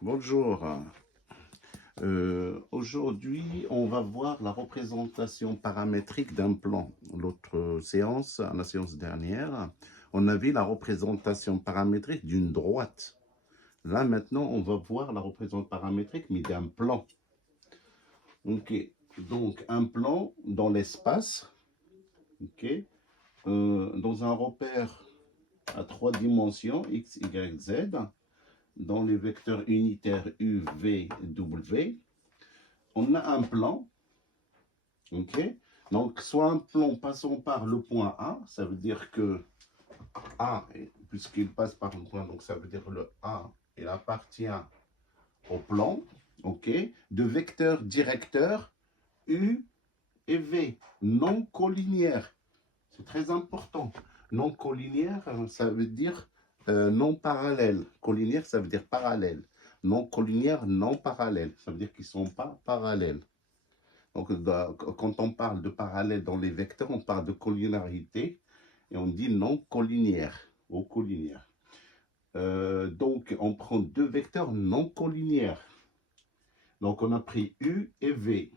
Bonjour. Aujourd'hui, on va voir la représentation paramétrique d'un plan. L'autre séance, la séance dernière, on a vu la représentation paramétrique d'une droite. Là, maintenant, on va voir la représentation paramétrique, mais d'un plan. Ok. Donc, un plan dans l'espace, ok, dans un repère à 3 dimensions, x, y, z, dans les vecteurs unitaires u, v, w. On a un plan, ok? Donc, soit un plan passant par le point A, ça veut dire que A, puisqu'il passe par le point, donc ça veut dire le A, il appartient au plan, ok? De vecteurs directeurs U et V, non collinéaires. C'est très important. Non collinéaire, ça veut dire non parallèle. Collinéaire, ça veut dire parallèle. Non collinéaire, non parallèle. Ça veut dire qu'ils ne sont pas parallèles. Donc, quand on parle de parallèle dans les vecteurs, on parle de collinéarité et on dit non collinéaire ou collinéaire. Donc, on prend deux vecteurs non collinéaires. Donc, on a pris U et V.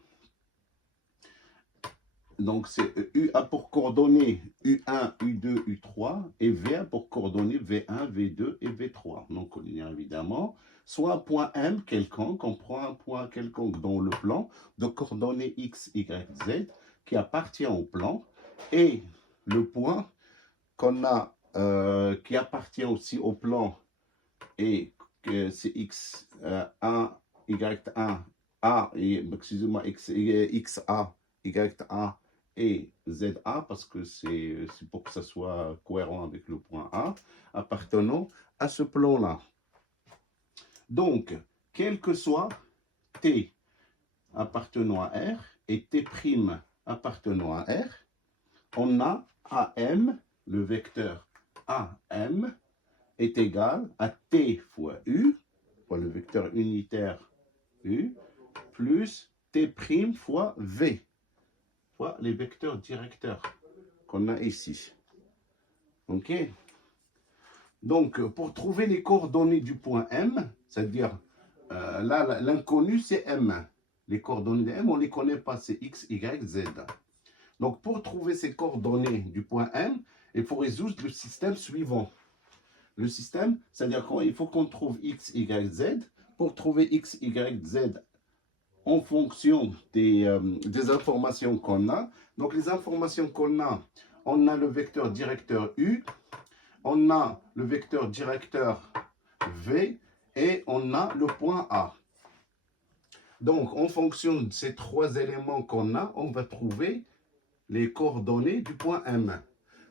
Donc, c'est U a pour coordonnées U1, U2, U3 et V a pour coordonnées V1, V2 et V3. Non collinéaire, évidemment. Soit un point M quelconque, on prend un point quelconque dans le plan de coordonnées X, Y, Z qui appartient au plan et le point qu'on a qui appartient aussi au plan et que c'est X1, Y1, A et excusez-moi XA, YA et ZA parce que c'est pour que ça soit cohérent avec le point A appartenant à ce plan-là. Donc, quel que soit T appartenant à R et T' appartenant à R, on a AM, le vecteur AM, est égal à T fois U, fois le vecteur unitaire U, plus T' fois V, fois les vecteurs directeurs qu'on a ici. Ok? Donc, pour trouver les coordonnées du point M, c'est-à-dire, là, l'inconnu, c'est M. Les coordonnées de M, on ne les connaît pas, c'est X, Y, Z. Donc, pour trouver ces coordonnées du point M, il faut résoudre le système suivant. Le système, c'est-à-dire qu'il faut qu'on trouve X, Y, Z. Pour trouver X, Y, Z en fonction des informations qu'on a. Donc, les informations qu'on a, on a le vecteur directeur U, on a le vecteur directeur V et on a le point A. Donc, en fonction de ces trois éléments qu'on a, on va trouver les coordonnées du point M.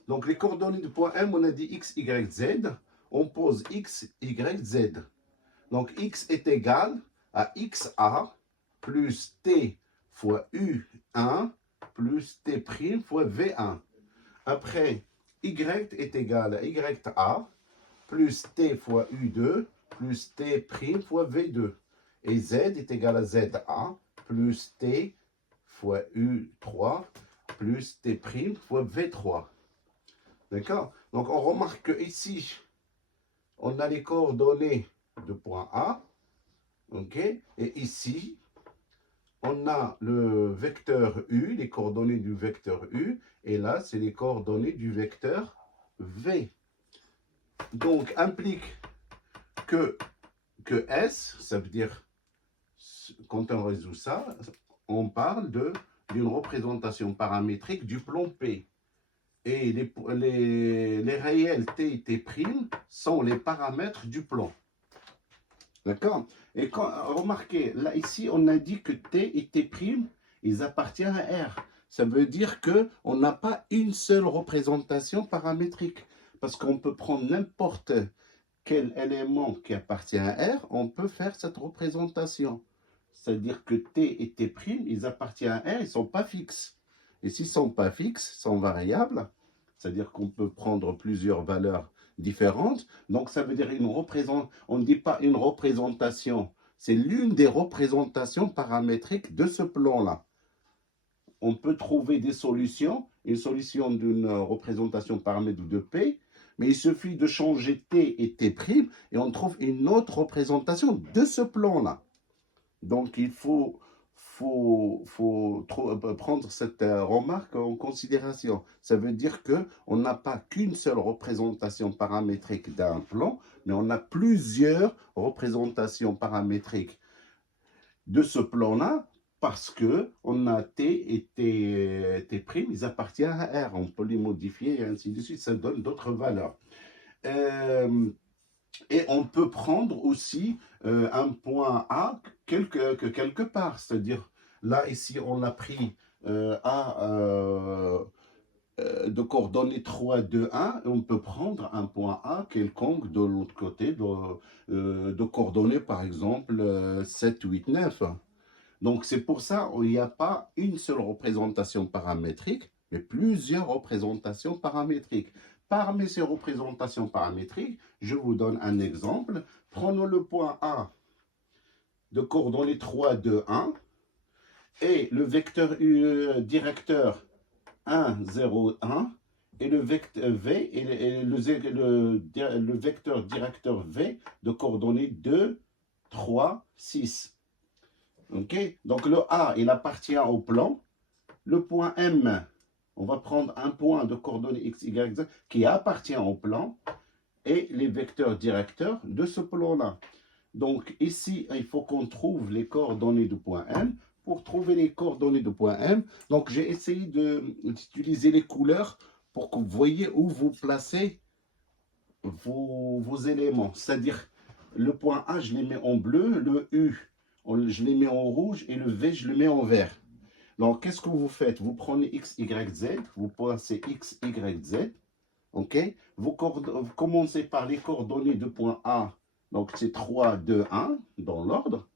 Donc, les coordonnées du point M, on a dit X, Y, Z. On pose X, Y, Z. Donc, X est égal à XA plus T fois U1 plus T' fois V1. Après, Y est égal à YA plus T fois U2 plus T' fois V2. Et Z est égal à ZA plus T fois U3 plus T' fois V3. D'accord? Donc, on remarque que ici, on a les coordonnées de point A. OK? Et ici, on a le vecteur U, les coordonnées du vecteur U. Et là, c'est les coordonnées du vecteur V. Donc, implique que S, ça veut dire, quand on résout ça, on parle d'une représentation paramétrique du plan P. Et les réels T et T' sont les paramètres du plan. D'accord? Et remarquez, là, ici, on a dit que T et T', ils appartiennent à R. Ça veut dire qu'on n'a pas une seule représentation paramétrique. Parce qu'on peut prendre n'importe quel élément qui appartient à R, on peut faire cette représentation. C'est-à-dire que T et T', ils appartiennent à R, ils ne sont pas fixes. Et s'ils ne sont pas fixes, ils sont variables. C'est-à-dire qu'on peut prendre plusieurs valeurs différentes. Donc, ça veut dire une représentation. On ne dit pas une représentation. C'est l'une des représentations paramétriques de ce plan-là. On peut trouver des solutions. Une solution d'une représentation paramétrique de P, Mais il suffit de changer T et T' et on trouve une autre représentation de ce plan-là. Donc, il faut prendre cette remarque en considération. Ça veut dire qu'on n'a pas qu'une seule représentation paramétrique d'un plan, mais on a plusieurs représentations paramétriques de ce plan-là, parce qu'on a T et T', ils appartiennent à R. On peut les modifier et ainsi de suite. Ça donne d'autres valeurs. Et on peut prendre aussi un point A quelque part. C'est-à-dire, là, ici, on a pris A de coordonnées 3, 2, 1. Et on peut prendre un point A quelconque de l'autre côté de coordonnées, par exemple, 7, 8, 9. Donc, c'est pour ça qu'il n'y a pas une seule représentation paramétrique, mais plusieurs représentations paramétriques. Parmi ces représentations paramétriques, je vous donne un exemple. Prenons le point A de coordonnées 3, 2, 1 et le vecteur directeur 1, 0, 1 et le vecteur V et le vecteur directeur V de coordonnées 2, 3, 6. Ok, donc le A, il appartient au plan. Le point M, on va prendre un point de coordonnées x, y, z qui appartient au plan et les vecteurs directeurs de ce plan-là. Donc ici, il faut qu'on trouve les coordonnées du point M. Pour trouver les coordonnées du point M, donc j'ai essayé d'utiliser les couleurs pour que vous voyez où vous placez vos éléments. C'est-à-dire, le point A, je les mets en bleu, le U, je les mets en rouge et le V, je le mets en vert. Donc, qu'est-ce que vous faites? Vous prenez X, Y, Z, vous placez X, Y, Z, ok? Vous commencez par les coordonnées de point A, donc c'est 3, 2, 1, dans l'ordre.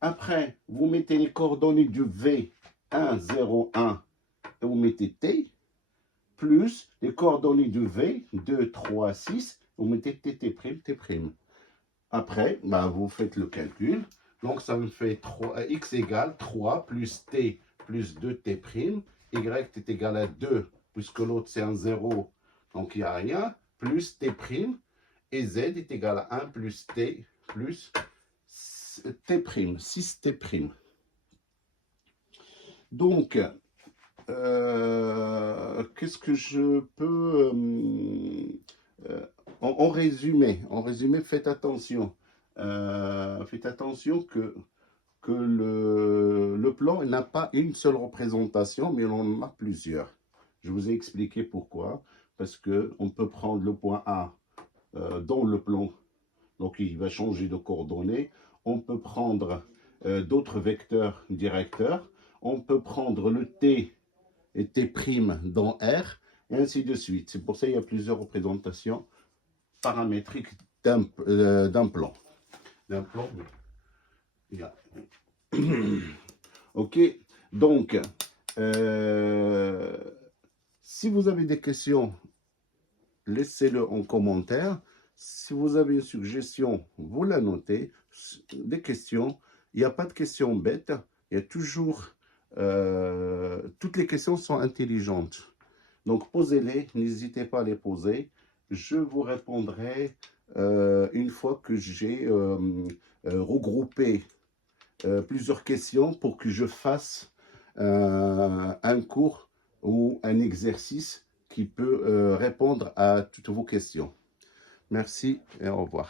Après, vous mettez les coordonnées du V, 1, 0, 1, et vous mettez T, plus les coordonnées du V, 2, 3, 6, vous mettez T, T', T'. Après, ben, vous faites le calcul. Donc, ça me fait x égale 3 plus t plus 2t'. Y est égal à 2, puisque l'autre c'est un 0, donc il n'y a rien, plus t'. Et z est égal à 1 plus t plus t', 6t'. Donc, qu'est-ce que je peux... en résumé, faites attention. Faites attention que le plan n'a pas une seule représentation, mais on en a plusieurs. Je vous ai expliqué pourquoi. Parce qu'on peut prendre le point A dans le plan, donc il va changer de coordonnées. On peut prendre d'autres vecteurs directeurs. On peut prendre le T et T' dans R, et ainsi de suite. C'est pour ça qu'il y a plusieurs représentations paramétriques d'un plan. Ok, donc, si vous avez des questions, laissez-le en commentaire. Si vous avez une suggestion, vous la notez. Des questions, il n'y a pas de questions bêtes. Il y a toujours... toutes les questions sont intelligentes. Donc, posez-les, n'hésitez pas à les poser. Je vous répondrai une fois que j'ai regroupé plusieurs questions pour que je fasse un cours ou un exercice qui peut répondre à toutes vos questions. Merci et au revoir.